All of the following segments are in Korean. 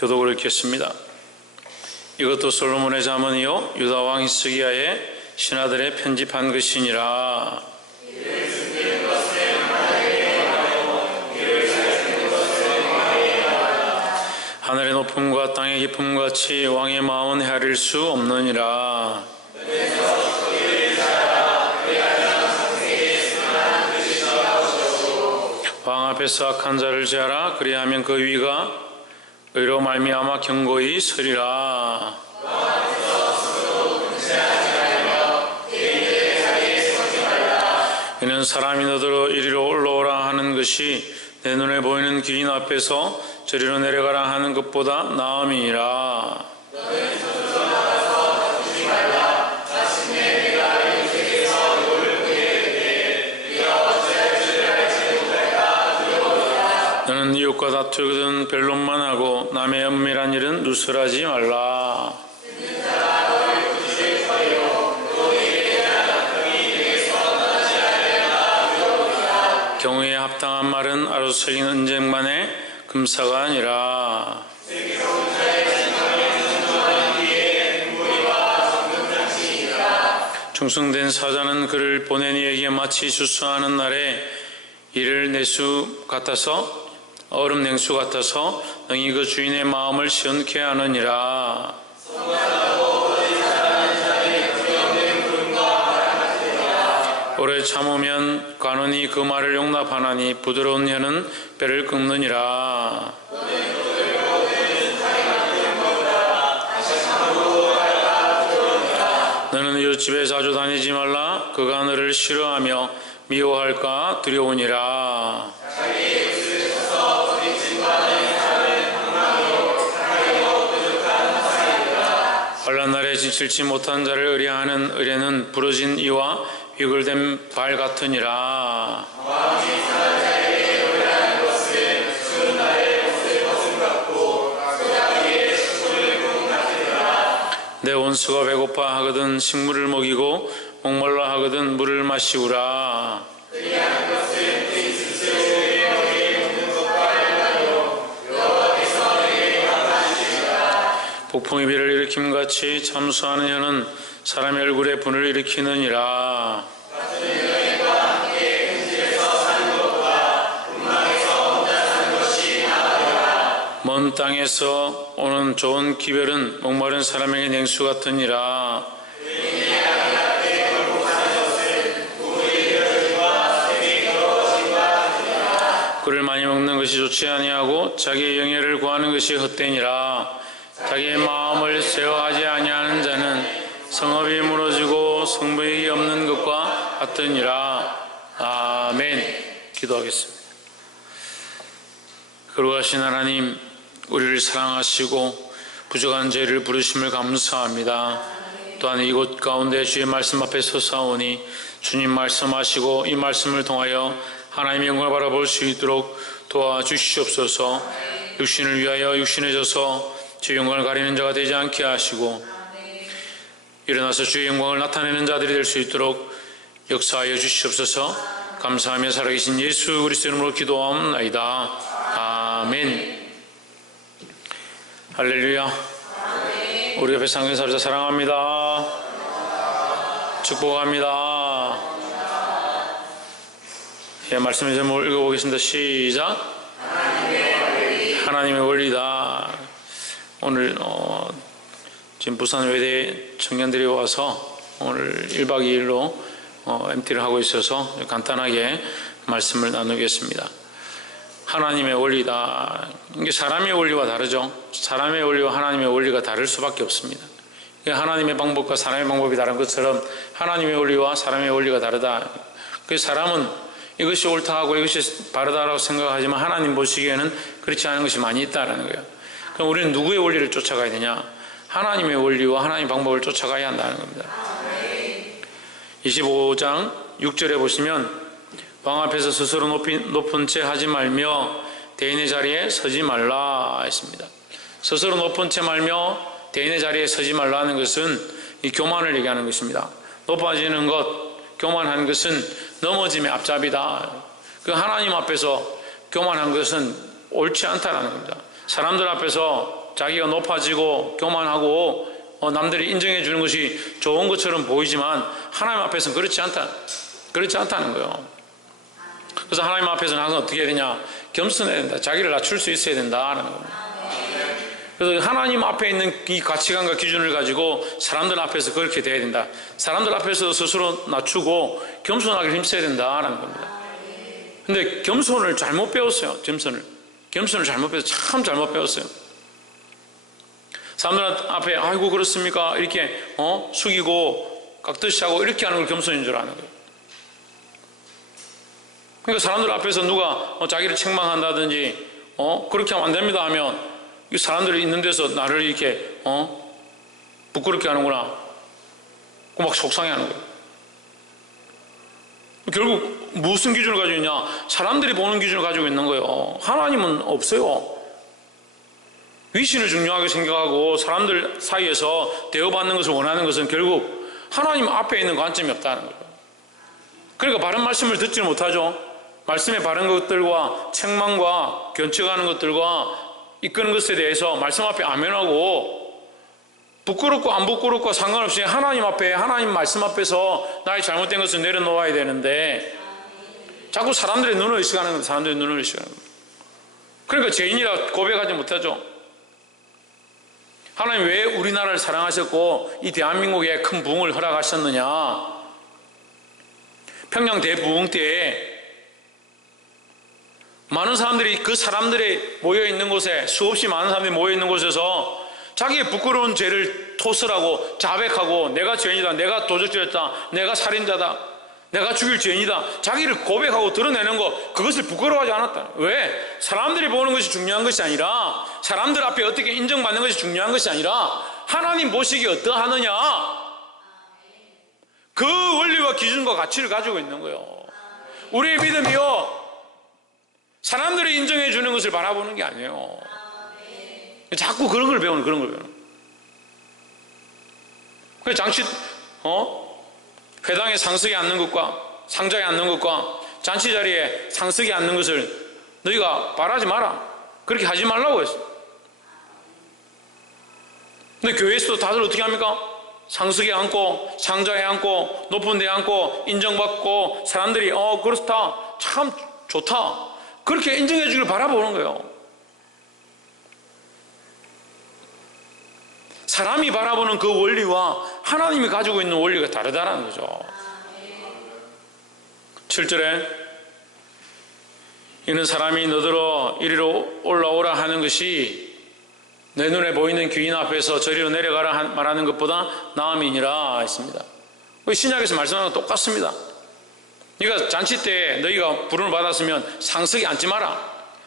교독을 읽겠습니다. 이것도 솔로몬의 잠언이요 유다 왕 히스기야의 신하들의 편집한 것이니라. 하늘의 높음과 땅의 깊음같이 왕의 마음은 헤아릴 수 없느니라. 왕 앞에서 악한 자를 제하라. 그리하면 그 위가 의로 말미암아 견고히 서리라. 이는 사람이 너더러 이리로 올라오라 하는 것이 내 눈에 보이는 기인 앞에서 저리로 내려가라 하는 것보다 나음이니라. 너는 이웃과 다투거든 변론만 하고 남의 은밀한 일은 누설하지 말라. 경우에 합당한 말은 아로 새긴 은쟁반의 금사가 아니라. 충성된 사자는 그를 보낸 이에게 마치 주수하는 날에 이를 내수 같아서 얼음 냉수 같아서 능히 그 주인의 마음을 시원케 하느니라. 오래 참으면 간원이 그 말을 용납하나니 부드러운 혀는 뼈를 꺾느니라. 너는 이웃집에 자주 다니지 말라. 그가 너를 싫어하며 미워할까 두려우니라. 환난 날에 지칠지 못한 자를 의뢰하는 의뢰는 부러진 이와 위글된 발 같으니라. 내 원수가 배고파 하거든 식물을 먹이고 목말라 하거든 물을 마시우라. 폭풍이 비를 일으킴같이 참수하는 혀는 사람의 얼굴에 분을 일으키느니라. 먼 땅에서 오는 좋은 기별은 목마른 사람에게 냉수 같으니라. 꿀을 많이 먹는 것이 좋지 아니하고 자기의 영예를 구하는 것이 헛되니라. 자기의 마음을 제어하지 아니하는 자는 성읍이 무너지고 성부익이 없는 것과 같으니라. 아멘. 기도하겠습니다. 거룩하신 하나님, 우리를 사랑하시고 부족한 죄를 부르심을 감사합니다. 또한 이곳 가운데 주의 말씀 앞에 서사오니 주님 말씀하시고 이 말씀을 통하여 하나님의 영광을 바라볼 수 있도록 도와주시옵소서. 육신을 위하여 육신해져서 주의 영광을 가리는 자가 되지 않게 하시고 일어나서 주의 영광을 나타내는 자들이 될 수 있도록 역사하여 주시옵소서. 감사하며 살아계신 예수 그리스도 이름으로 기도하옵나이다. 아멘. 할렐루야. 우리 옆에 상경 사자 사랑합니다. 축복합니다. 예, 말씀의 제목을 읽어보겠습니다. 시작. 하나님의 원리다. 오늘 지금 부산 외대 청년들이 와서 오늘 1박 2일로 MT를 하고 있어서 간단하게 말씀을 나누겠습니다. 하나님의 원리다. 이게 사람의 원리와 다르죠. 사람의 원리와 하나님의 원리가 다를 수밖에 없습니다. 하나님의 방법과 사람의 방법이 다른 것처럼 하나님의 원리와 사람의 원리가 다르다. 그 사람은 이것이 옳다하고 이것이 바르다라고 생각하지만 하나님 보시기에는 그렇지 않은 것이 많이 있다라는 거예요. 그럼 우리는 누구의 원리를 쫓아가야 되냐? 하나님의 원리와 하나님의 방법을 쫓아가야 한다는 겁니다. 25장 6절에 보시면 왕 앞에서 스스로 높은 채 하지 말며 대인의 자리에 서지 말라 했습니다. 스스로 높은 채 말며 대인의 자리에 서지 말라는 것은 이 교만을 얘기하는 것입니다. 높아지는 것, 교만한 것은 넘어짐의 앞잡이다. 그 하나님 앞에서 교만한 것은 옳지 않다라는 겁니다. 사람들 앞에서 자기가 높아지고 교만하고 남들이 인정해 주는 것이 좋은 것처럼 보이지만 하나님 앞에서는 그렇지 않다는 거예요. 그래서 하나님 앞에서는 항상 어떻게 해야 되냐? 겸손해야 된다. 자기를 낮출 수 있어야 된다는 겁니다. 그래서 하나님 앞에 있는 이 가치관과 기준을 가지고 사람들 앞에서 그렇게 돼야 된다. 사람들 앞에서 스스로 낮추고 겸손하게 힘써야 된다는 겁니다. 근데 겸손을 잘못 배웠어요. 겸손을 잘못 배웠어요. 참 잘못 배웠어요. 사람들 앞에 아이고 그렇습니까? 이렇게 숙이고 깍듯이 하고 이렇게 하는 걸 겸손인 줄 아는 거예요. 그러니까 사람들 앞에서 누가 자기를 책망한다든지 그렇게 하면 안 됩니다 하면 이 사람들이 있는 데서 나를 이렇게 부끄럽게 하는구나. 그 막 속상해하는 거예요. 결국 무슨 기준을 가지고 있냐? 사람들이 보는 기준을 가지고 있는 거예요. 하나님은 없어요. 위신을 중요하게 생각하고 사람들 사이에서 대우받는 것을 원하는 것은 결국 하나님 앞에 있는 관점이 없다는 거예요. 그러니까 바른 말씀을 듣지 못하죠. 말씀의 바른 것들과 책망과 견책하는 것들과 이끄는 것에 대해서 말씀 앞에 아멘하고 부끄럽고 안 부끄럽고 상관없이 하나님 앞에 하나님 말씀 앞에서 나의 잘못된 것을 내려놓아야 되는데 자꾸 사람들의 눈을 의식하는 겁니다. 사람들의 눈을 의식하는 겁니다. 그러니까 죄인이라 고백하지 못하죠. 하나님 왜 우리나라를 사랑하셨고 이 대한민국에 큰 부흥을 허락하셨느냐? 평양 대부흥 때에 많은 사람들이 그 사람들이 모여있는 곳에 수없이 많은 사람들이 모여있는 곳에서 자기의 부끄러운 죄를 토설하고 자백하고 내가 죄인이다, 내가 도적질했다, 내가 살인자다, 내가 죽일 죄인이다 자기를 고백하고 드러내는 것 그것을 부끄러워하지 않았다. 왜? 사람들이 보는 것이 중요한 것이 아니라 사람들 앞에 어떻게 인정받는 것이 중요한 것이 아니라 하나님 보시기에 어떠하느냐 그 원리와 기준과 가치를 가지고 있는 거예요. 우리의 믿음이요 사람들이 인정해 주는 것을 바라보는 게 아니에요. 자꾸 그런 걸 배우는 그래서 장치 회당에 상석에 앉는 것과 상자에 앉는 것과 잔치 자리에 상석에 앉는 것을 너희가 바라지 마라. 그렇게 하지 말라고 했어. 근데 교회에서도 다들 어떻게 합니까? 상석에 앉고 상자에 앉고 높은 데 앉고 인정받고 사람들이 그렇다 참 좋다 그렇게 인정해 주길 바라보는 거예요. 사람이 바라보는 그 원리와 하나님이 가지고 있는 원리가 다르다는 거죠. 7절에 이는 사람이 너더러 이리로 올라오라 하는 것이 내 눈에 보이는 귀인 앞에서 저리로 내려가라 말하는 것보다 나음이니라 했습니다. 신약에서 말씀하는 건 똑같습니다. 그러니까 잔치 때 너희가 부름을 받았으면 상석에 앉지 마라.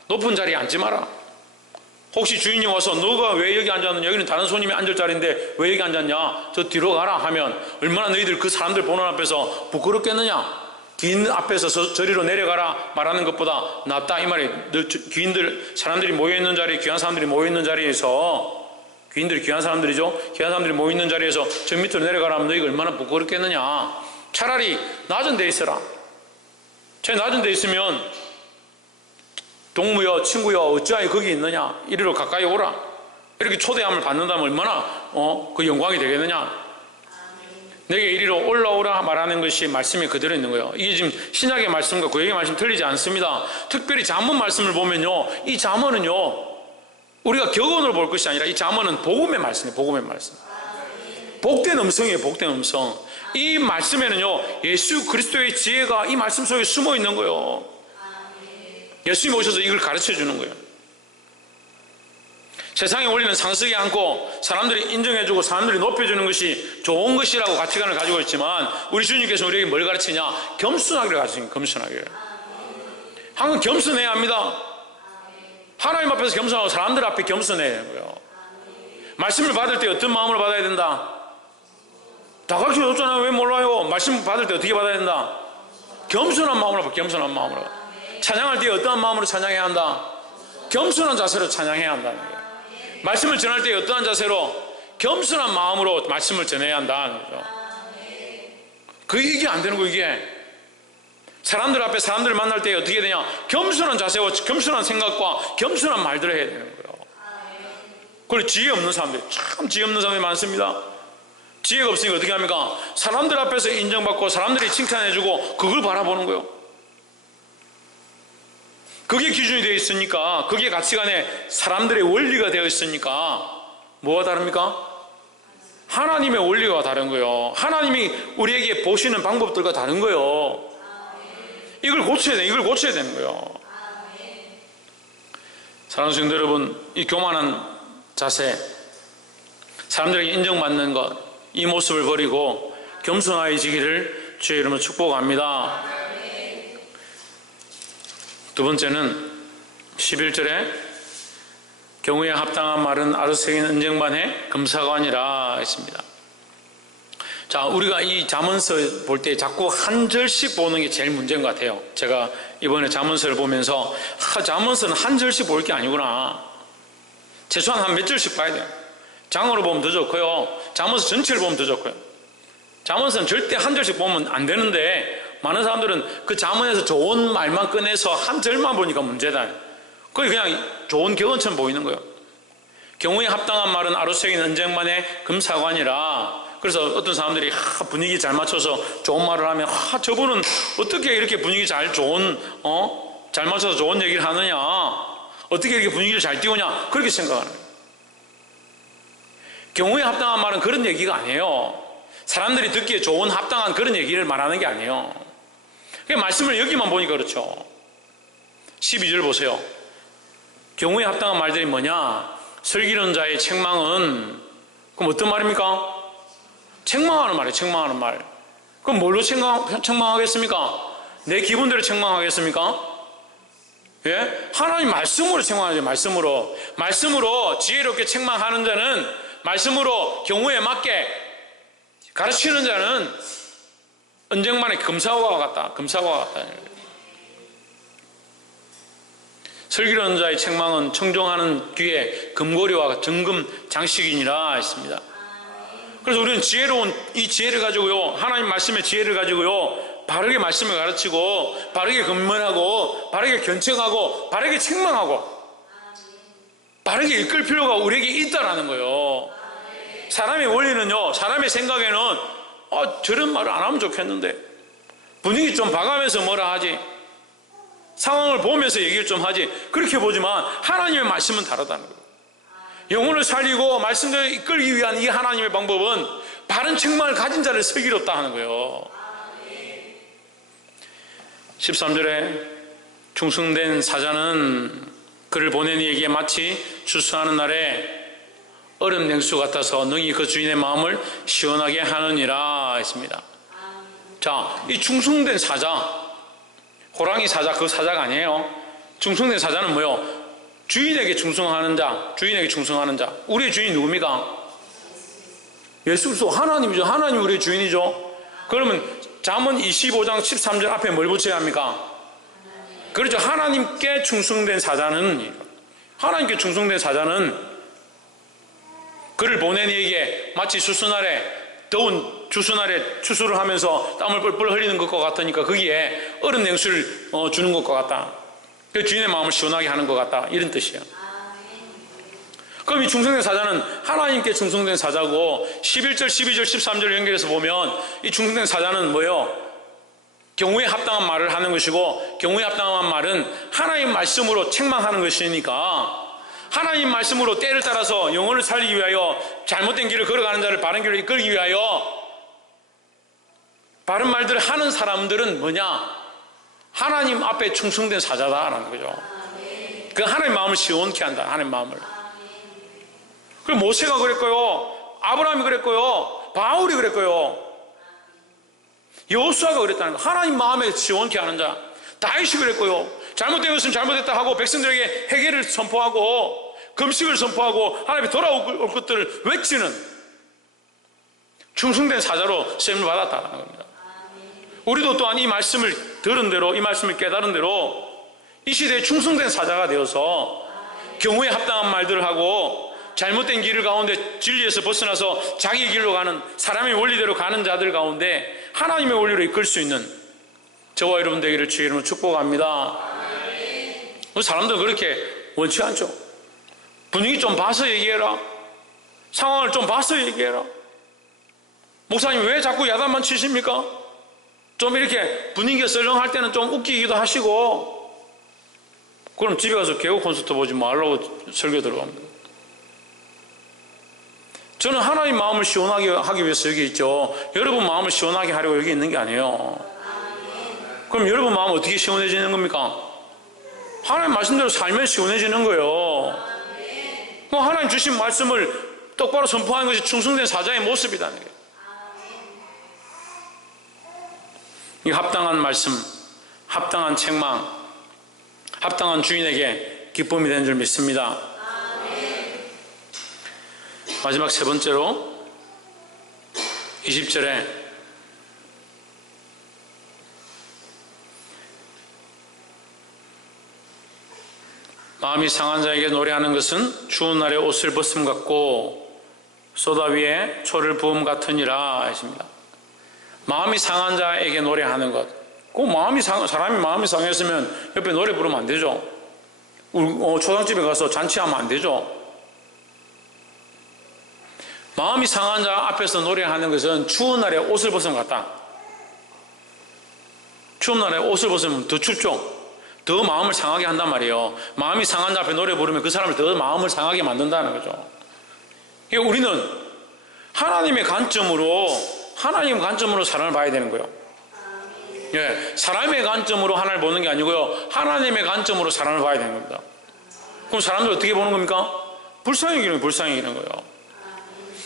높은 자리에 앉지 마라. 혹시 주인이 와서 너가 왜 여기 앉았느냐, 여기는 다른 손님이 앉을 자리인데 왜 여기 앉았냐, 저 뒤로 가라 하면 얼마나 너희들 그 사람들 보는 앞에서 부끄럽겠느냐. 귀인 앞에서 저리로 내려가라 말하는 것보다 낫다 이 말이에요. 귀인들 사람들이 모여있는 자리에 귀한 사람들이 모여있는 자리에서 귀인들이 귀한 사람들이죠. 귀한 사람들이 모여있는 자리에서 저 밑으로 내려가라 하면 너희가 얼마나 부끄럽겠느냐. 차라리 낮은 데 있어라. 차라리 낮은 데 있으면 동무여 친구여 어찌하여 거기 있느냐 이리로 가까이 오라 이렇게 초대함을 받는다면 얼마나 그 영광이 되겠느냐. 내게 이리로 올라오라 말하는 것이 말씀이 그대로 있는 거예요. 이게 지금 신약의 말씀과 구약의 말씀 틀리지 않습니다. 특별히 잠언 말씀을 보면요 이 잠언은요 우리가 격언으로 볼 것이 아니라 이 잠언은 복음의 말씀이에요. 복음의 말씀. 복된 음성이에요. 복된 음성. 이 말씀에는요 예수 그리스도의 지혜가 이 말씀 속에 숨어 있는 거예요. 예수님이 오셔서 이걸 가르쳐 주는 거예요. 세상의 원리는 상석에 앉고 사람들이 인정해주고 사람들이 높여주는 것이 좋은 것이라고 가치관을 가지고 있지만 우리 주님께서 우리에게 뭘 가르치냐? 겸손하기를 가르치는 거예요. 겸손하기를. 항상 겸손해야 합니다. 하나님 앞에서 겸손하고 사람들 앞에 겸손해야 되는 거예요. 말씀을 받을 때 어떤 마음으로 받아야 된다? 다 가르쳐줬잖아요. 왜 몰라요? 말씀 받을 때 어떻게 받아야 된다? 겸손한 마음으로 받아. 겸손한 마음으로. 찬양할 때 어떠한 마음으로 찬양해야 한다? 겸손한 자세로 찬양해야 한다는 거예요. 말씀을 전할 때 어떠한 자세로? 겸손한 마음으로 말씀을 전해야 한다는 거죠. 이게 안 되는 거예요. 이게 사람들 앞에 사람들을 만날 때 어떻게 되냐? 겸손한 자세와 겸손한 생각과 겸손한 말들을 해야 되는 거예요. 그리고 지혜 없는 사람들, 참 지혜 없는 사람들이 많습니다. 지혜가 없으니까 어떻게 합니까? 사람들 앞에서 인정받고 사람들이 칭찬해주고 그걸 바라보는 거예요. 그게 기준이 되어 있으니까, 그게 가치관에 사람들의 원리가 되어 있으니까 뭐가 다릅니까? 하나님의 원리가 다른 거예요. 하나님이 우리에게 보시는 방법들과 다른 거예요. 이걸 고쳐야 돼. 이걸 고쳐야 되는 거예요. 사랑하는 성도 여러분, 이 교만한 자세, 사람들에게 인정받는 것, 이 모습을 버리고 겸손해지기를 주의 이름으로 축복합니다. 두 번째는 11절에 경우에 합당한 말은 아르세긴 은쟁반의 금사관이라 했습니다. 자, 우리가 이 잠언서 볼 때 자꾸 한 절씩 보는 게 제일 문제인 것 같아요. 제가 이번에 잠언서를 보면서 잠언서는 한 절씩 볼 게 아니구나. 최소한 한 몇 절씩 봐야 돼요. 장으로 보면 더 좋고요. 잠언서 전체를 보면 더 좋고요. 잠언서는 절대 한 절씩 보면 안 되는데 많은 사람들은 그 잠언에서 좋은 말만 꺼내서 한 절만 보니까 문제다. 그게 그냥 좋은 격언처럼 보이는 거예요. 경우에 합당한 말은 아르세긴 은쟁반의 금사관이라. 그래서 어떤 사람들이 분위기 잘 맞춰서 좋은 말을 하면 저분은 어떻게 이렇게 분위기 잘 맞춰서 좋은 얘기를 하느냐, 어떻게 이렇게 분위기를 잘 띄우냐, 그렇게 생각하는 거예요. 경우에 합당한 말은 그런 얘기가 아니에요. 사람들이 듣기에 좋은 합당한 그런 얘기를 말하는 게 아니에요. 그냥 말씀을 여기만 보니까 그렇죠. 12절 보세요. 경우에 합당한 말들이 뭐냐? 슬기로운 자의 책망은, 그럼 어떤 말입니까? 책망하는 말이에요. 책망하는 말. 그럼 뭘로 책망하겠습니까? 내 기분대로 책망하겠습니까? 예? 하나님 말씀으로 책망하죠. 말씀으로 지혜롭게 책망하는 자는, 말씀으로 경우에 맞게 가르치는 자는 은쟁반의 금사와 같다. 슬기로운 자의 책망은 청종하는 귀에 금고리와 정금 장식이니라 했습니다. 그래서 우리는 이 지혜를 가지고요, 하나님 말씀의 지혜를 가지고요, 바르게 말씀을 가르치고, 바르게 근면하고, 바르게 견책하고, 바르게 책망하고, 바르게 이끌 필요가 우리에게 있다라는 거예요. 사람의 원리는요, 사람의 생각에는 저런 말을 안 하면 좋겠는데, 분위기 좀 봐가면서 뭐라 하지, 상황을 보면서 얘기를 좀 하지, 그렇게 보지만 하나님의 말씀은 다르다는 거예요. 영혼을 살리고 말씀대로 이끌기 위한 이 하나님의 방법은 바른 책망을 가진 자를 슬기롭다 하는 거예요. 13절에 충성된 사자는 그를 보낸 이에게 마치 추수하는 날에 얼음 냉수 같아서 능히 그 주인의 마음을 시원하게 하느니라 했습니다. 자, 이 충성된 사자, 호랑이 사자, 그 사자가 아니에요. 충성된 사자는 뭐요? 주인에게 충성하는 자. 우리의 주인이 누굽니까? 예수 그리스도, 하나님이죠. 하나님 우리의 주인이죠. 그러면 잠언 25장 13절 앞에 뭘 붙여야 합니까? 그렇죠. 하나님께 충성된 사자는 그를 보낸 이에게 마치 더운 추수날에 추수를 하면서 땀을 뻘뻘 흘리는 것과 같으니까 거기에 얼음 냉수를 주는 것과 같다. 그 주인의 마음을 시원하게 하는 것 같다, 이런 뜻이에요. 그럼 이 충성된 사자는 하나님께 충성된 사자고, 11절, 12절, 13절을 연결해서 보면 이 충성된 사자는 뭐예요? 경우에 합당한 말을 하는 것이고, 경우에 합당한 말은 하나님 말씀으로 책망하는 것이니까, 하나님 말씀으로 때를 따라서 영혼을 살리기 위하여 잘못된 길을 걸어가는 자를 바른 길로 이끌기 위하여 바른 말들을 하는 사람들은 뭐냐? 하나님 앞에 충성된 사자다라는 거죠. 그 하나님 마음을 시원케 한다. 하나님 마음을. 그리고 모세가 그랬고요, 아브라함이 그랬고요, 바울이 그랬고요, 여호수아가 그랬다는 거. 하나님 마음에 시원케 하는 자. 다윗이 그랬고요, 잘못된 것은 잘못했다 하고 백성들에게 회개를 선포하고 금식을 선포하고 하나님이 돌아올 것들을 외치는 충성된 사자로 쓰임을 받았다는 겁니다. 우리도 또한 이 말씀을 들은 대로, 이 말씀을 깨달은 대로 이 시대에 충성된 사자가 되어서 경우에 합당한 말들을 하고 잘못된 길을 가운데 진리에서 벗어나서 자기 길로 가는, 사람의 원리대로 가는 자들 가운데 하나님의 원리로 이끌 수 있는 저와 여러분 되기를 주의 이름으로 축복합니다. 사람들은 그렇게 원치 않죠. 분위기 좀 봐서 얘기해라. 상황을 좀 봐서 얘기해라. 목사님 왜 자꾸 야단만 치십니까? 좀 이렇게 분위기가 썰렁할 때는 좀 웃기기도 하시고, 그럼 집에 가서 개그 콘서트 보지 말라고 설교 들어갑니다. 저는 하나님 마음을 시원하게 하기 위해서 여기 있죠. 여러분 마음을 시원하게 하려고 여기 있는 게 아니에요. 그럼 여러분 마음 어떻게 시원해지는 겁니까? 하나님 말씀대로 살면 시원해지는 거예요. 하나님 주신 말씀을 똑바로 선포하는 것이 충성된 사자의 모습이라는 거예요. 이 합당한 말씀, 합당한 책망, 합당한 주인에게 기쁨이 되는 줄 믿습니다. 마지막 세 번째로 20절에 마음이 상한 자에게 노래하는 것은 추운 날에 옷을 벗음 같고 소다 위에 초를 부음 같으니라 하십니다. 마음이 상한 자에게 노래하는 것. 사람이 마음이 상했으면 옆에 노래 부르면 안 되죠. 초상집에 가서 잔치하면 안 되죠. 마음이 상한 자 앞에서 노래하는 것은 추운 날에 옷을 벗으면 같다. 추운 날에 옷을 벗으면 더 춥죠. 더 마음을 상하게 한단 말이에요. 마음이 상한 자 앞에 노래 부르면 그 사람을 더 마음을 상하게 만든다는 거죠. 그러니까 우리는 하나님의 관점으로 사람을 봐야 되는 거예요. 예, 사람의 관점으로 하나님을 보는 게 아니고요, 하나님의 관점으로 사람을 봐야 되는 겁니다. 그럼 사람들 어떻게 보는 겁니까? 불쌍히 여기는 거예요.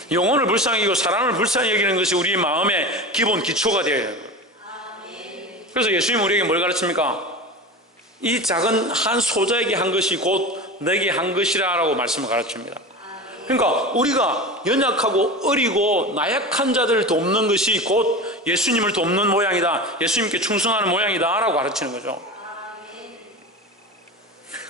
영혼을 불쌍히 여기고 사람을 불쌍히 여기는 것이 우리 마음의 기본 기초가 되어야 되는 거예요. 그래서 예수님 우리에게 뭘 가르칩니까? 이 작은 한 소자에게 한 것이 곧 내게 한 것이라고 말씀을 가르칩니다. 그러니까 우리가 연약하고 어리고 나약한 자들을 돕는 것이 곧 예수님을 돕는 모양이다, 예수님께 충성하는 모양이다 라고 가르치는 거죠.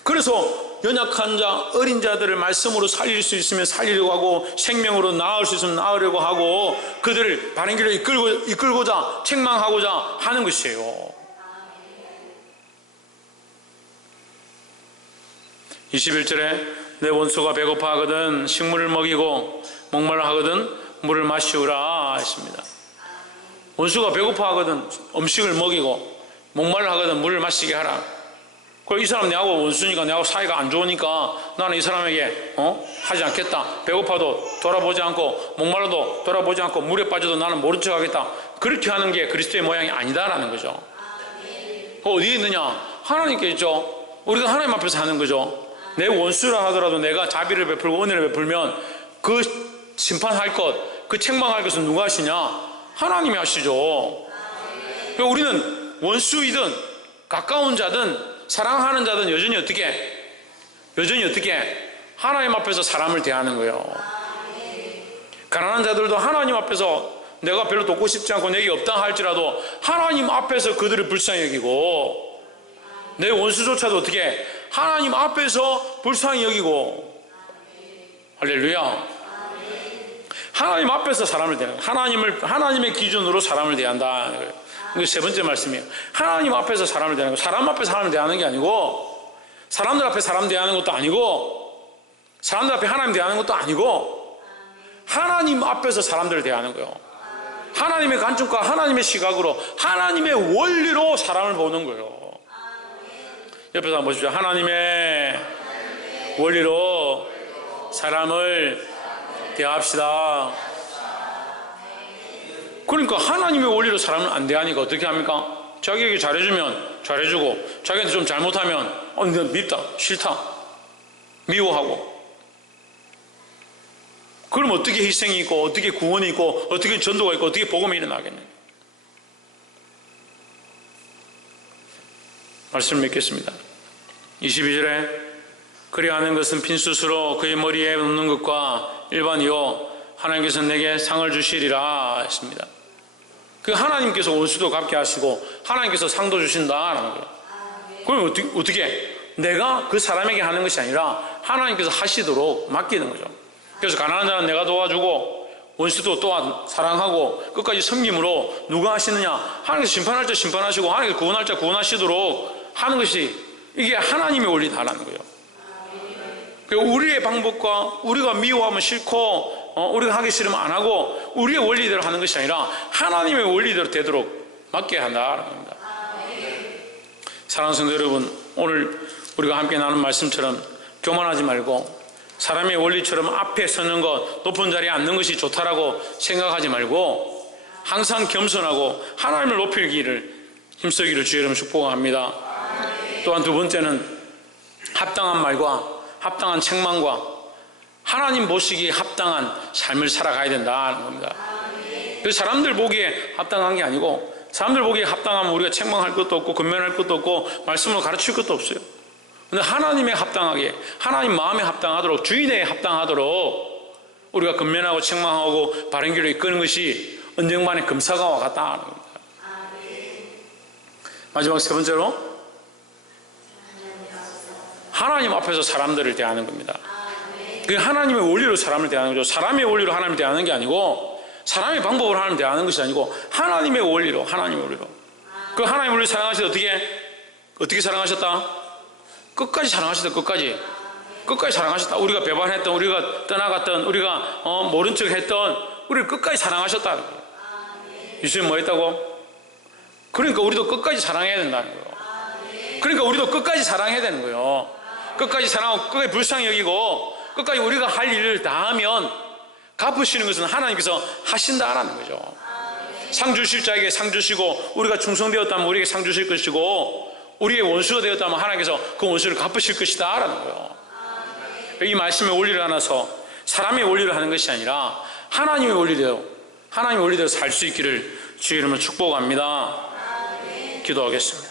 그래서 연약한 자, 어린 자들을 말씀으로 살릴 수 있으면 살리려고 하고, 생명으로 낳을 수 있으면 낳으려고 하고, 그들을 바른 길로 이끌고자 책망하고자 하는 것이에요. 21절에 내 원수가 배고파 하거든 식물을 먹이고 목말라 하거든 물을 마시우라 했습니다. 원수가 배고파 하거든 음식을 먹이고 목말라 하거든 물을 마시게 하라. 그럼 이 사람 내하고 원수니까, 내하고 사이가 안 좋으니까 나는 이 사람에게 하지 않겠다. 배고파도 돌아보지 않고 목말라도 돌아보지 않고 물에 빠져도 나는 모른 척 하겠다. 그렇게 하는 게 그리스도의 모양이 아니다라는 거죠. 어디에 있느냐? 하나님께 있죠. 우리가 하나님 앞에서 하는 거죠. 내 원수라 하더라도 내가 자비를 베풀고 은혜를 베풀면 그 심판할 것, 그 책망할 것은 누가 하시냐? 하나님이 하시죠. 그러니까 우리는 원수이든 가까운 자든 사랑하는 자든 여전히 어떻게 하나님 앞에서 사람을 대하는 거예요. 가난한 자들도 하나님 앞에서 내가 별로 돕고 싶지 않고 내게 없다 할지라도 하나님 앞에서 그들을 불쌍히 여기고, 내 원수조차도 어떻게 하나님 앞에서 불쌍히 여기고, 할렐루야. 하나님 앞에서 사람을 대하는 거예요. 하나님의 기준으로 사람을 대한다. 이게 세 번째 말씀이에요. 하나님 앞에서 사람을 대하는 거예요. 사람 앞에 사람을 대하는 게 아니고, 사람들 앞에 사람 대하는 것도 아니고, 사람들 앞에 하나님 대하는 것도 아니고, 하나님 앞에서 사람들을 대하는 거예요. 하나님의 관점과 하나님의 시각으로, 하나님의 원리로 사람을 보는 거예요. 옆에서 한번 보십시오. 하나님의 원리로 사람을 대합시다. 그러니까 하나님의 원리로 사람을 안 대하니까 어떻게 합니까? 자기에게 잘해주면 잘해주고, 자기한테 좀 잘못하면 내가 밉다, 싫다, 미워하고. 그럼 어떻게 희생이 있고, 어떻게 구원이 있고, 어떻게 전도가 있고, 어떻게 복음이 일어나겠느냐. 말씀을 믿겠습니다. 22절에 그리하는 것은 빈수스로 그의 머리에 놓는 것과 일반이요 하나님께서 내게 상을 주시리라 했습니다. 그 하나님께서 원수도 갚게 하시고 하나님께서 상도 주신다라는 거예요. 그럼 어떻게 내가 그 사람에게 하는 것이 아니라 하나님께서 하시도록 맡기는 거죠. 그래서 가난한 자는 내가 도와주고 원수도 또한 사랑하고 끝까지 섬김으로 누가 하시느냐? 하나님께서 심판할 때 심판하시고 하나님께서 구원할 때 구원하시도록 하는 것이, 이게 하나님의 원리다라는 거예요. 우리의 방법과 우리가 미워하면 싫고 우리가 하기 싫으면 안 하고 우리의 원리대로 하는 것이 아니라 하나님의 원리대로 되도록 맡겨야 한다는 겁니다. 사랑하는 성도 여러분, 오늘 우리가 함께 나눈 말씀처럼 교만하지 말고 사람의 원리처럼 앞에 서는 것, 높은 자리에 앉는 것이 좋다라고 생각하지 말고 항상 겸손하고 하나님을 높이기를 힘쓰기를 주의 이름으로 축복합니다. 또한 두 번째는 합당한 말과 합당한 책망과 하나님 보시기에 합당한 삶을 살아가야 된다는 겁니다. 그래서 사람들 보기에 합당한 게 아니고 사람들 보기에 합당하면 우리가 책망할 것도 없고 권면할 것도 없고 말씀으로 가르칠 것도 없어요. 근데 하나님에 합당하게, 하나님 마음에 합당하도록, 주인에 합당하도록 우리가 권면하고 책망하고 바른 길로 이끄는 것이 언쟁반의 금사가와 같다는 겁니다. 마지막 세 번째로 하나님 앞에서 사람들을 대하는 겁니다. 그 하나님의 원리로 사람을 대하는 거죠. 사람의 원리로 하나님을 대하는 게 아니고 사람의 방법으로 하나님을 대하는 것이 아니고 하나님의 원리로, 하나님의 원리로. 그 하나님의 원리를 사랑하시다 어떻게 사랑하셨다? 끝까지 사랑하셨다. 끝까지 사랑하셨다. 우리가 배반했던, 우리가 떠나갔던, 우리가 모른 척 했던 우리를 끝까지 사랑하셨다. 예수님 뭐 했다고? 그러니까 우리도 끝까지 사랑해야 된다는 거예요. 그러니까 우리도 끝까지 사랑해야 되는 거예요. 끝까지 사랑하고 끝까지 불쌍히 여기고 끝까지 우리가 할 일을 다 하면 갚으시는 것은 하나님께서 하신다라는 거죠. 상 주실 자에게 상 주시고 우리가 충성되었다면 우리에게 상 주실 것이고 우리의 원수가 되었다면 하나님께서 그 원수를 갚으실 것이다 라는 거예요. 이 말씀의 원리를 하나서 사람의 원리를 하는 것이 아니라 하나님의 원리대로 살 수 있기를 주의 이름으로 축복합니다. 기도하겠습니다.